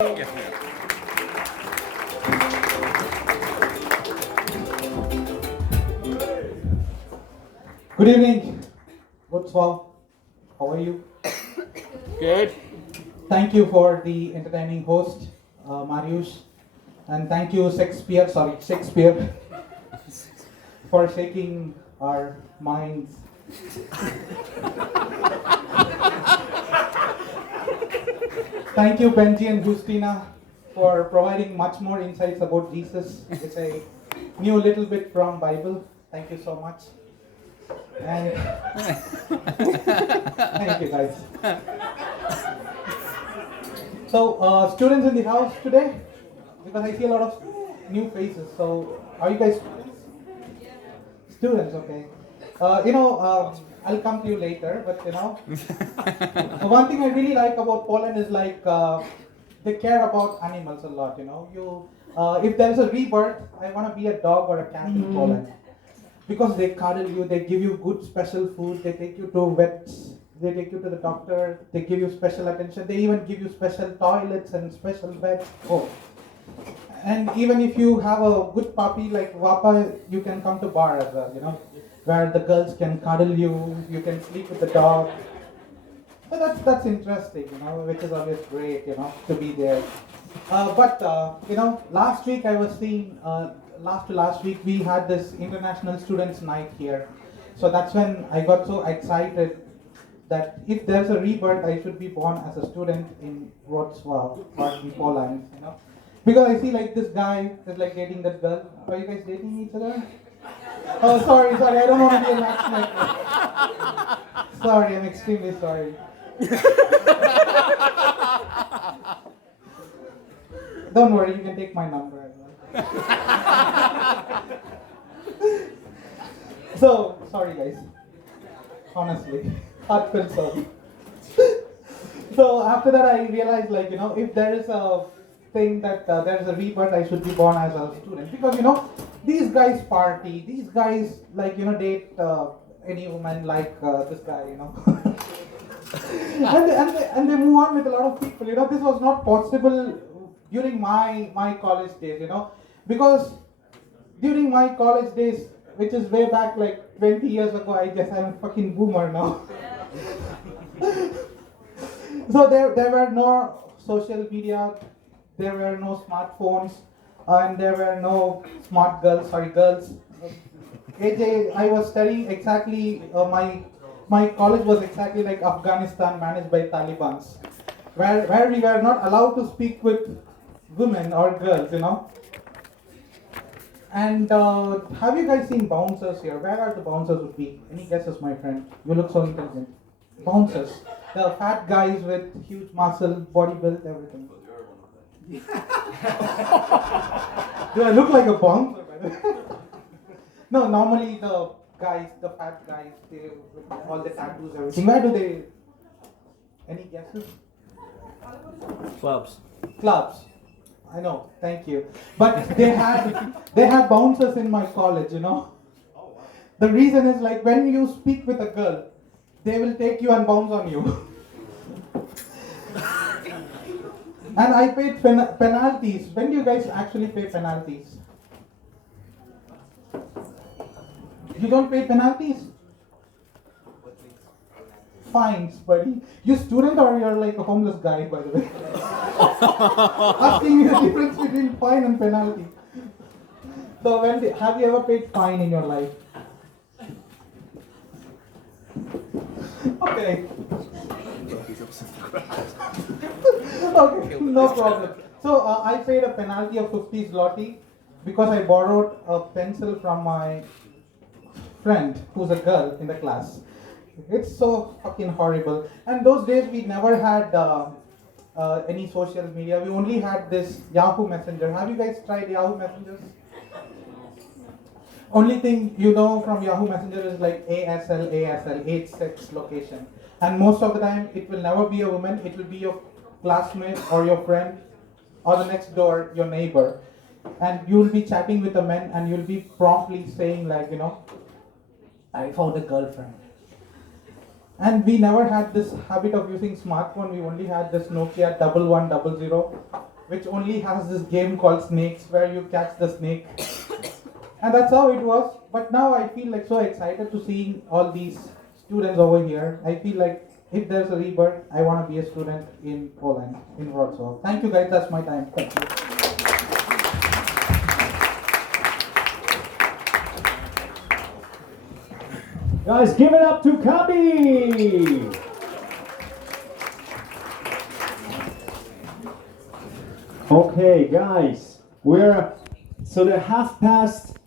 Yes. Good evening. What's up? How are you? Good. Thank you for the entertaining host, Marius, and thank you, Shakespeare, for shaking our minds. Thank you, Benji and Justina, for providing much more insights about Jesus, which I knew a little bit from Bible. Thank you so much. And thank you, guys. So, students in the house today, because I see a lot of new faces. So, are you guys students? Students, okay. I'll come to you later, but the one thing I really like about Poland is they care about animals a lot. If there's a rebirth, I want to be a dog or a cat in Poland because they cuddle you, they give you good special food, they take you to vets, they take you to the doctor, they give you special attention, they even give you special toilets and special beds. Oh. And even if you have a good puppy like Wapa, you can come to bar as well, where the girls can cuddle you, you can sleep with the dog. So that's interesting, which is always great, to be there. Last week I was seeing, last week we had this International Students Night here. So that's when I got so excited that if there's a rebirth, I should be born as a student in Wrocław or in Poland, Because I see this guy is dating that girl. Are you guys dating each other? Oh, sorry, I don't want to be a matchmaker. Sorry, I'm extremely sorry. Don't worry, you can take my number as well. So, sorry guys. Honestly, heartfelt sorry. So after that I realized if there is a thing that there is a rebirth, I should be born as a student. Because these guys party, these guys date any woman like this guy, and they move on with a lot of people. This was not possible during my college days, because during my college days, which is way back 20 years ago, I guess I'm a fucking boomer now. So there were no social media, there were no smartphones, and there were no smart girls. AJ, I was studying exactly, my college was exactly like Afghanistan managed by Talibans, where we were not allowed to speak with women or girls, And have you guys seen bouncers here? Where are the bouncers would be? Any guesses, my friend? You look so intelligent. Bouncers. The fat guys with huge muscle, body build, everything. Do I look like a bouncer? No, normally the fat guys, they with all the tattoos, everything. Where do they? Any guesses? Clubs. Clubs. I know, thank you. But they had bouncers in my college, The reason is when you speak with a girl, they will take you and bounce on you. And I paid penalties. When do you guys actually pay penalties? You don't pay penalties? Fines, buddy. You student or you're a homeless guy, by the way? Asking you the difference between fine and penalty. So have you ever paid fine in your life? Okay. Okay, no problem. So I paid a penalty of 50 zloty because I borrowed a pencil from my friend who's a girl in the class. It's so fucking horrible. And those days we never had any social media. We only had this Yahoo Messenger. Have you guys tried Yahoo Messengers? Only thing from Yahoo Messenger is ASL, age, sex, location. And most of the time it will never be a woman. It will be your classmate or your friend or the next door, your neighbor. And you will be chatting with a man and you'll be promptly saying I found a girlfriend. And we never had this habit of using smartphone. We only had this Nokia 1100. which only has this game called Snakes, where you catch the snake, and that's how it was. But now I feel like so excited to seeing all these students over here. I feel like if there's a rebirth, I want to be a student in Poland, in Wrocław. Thank you guys. That's my time. Thank you. Guys, give it up to Kabi! Okay, guys, so they're half past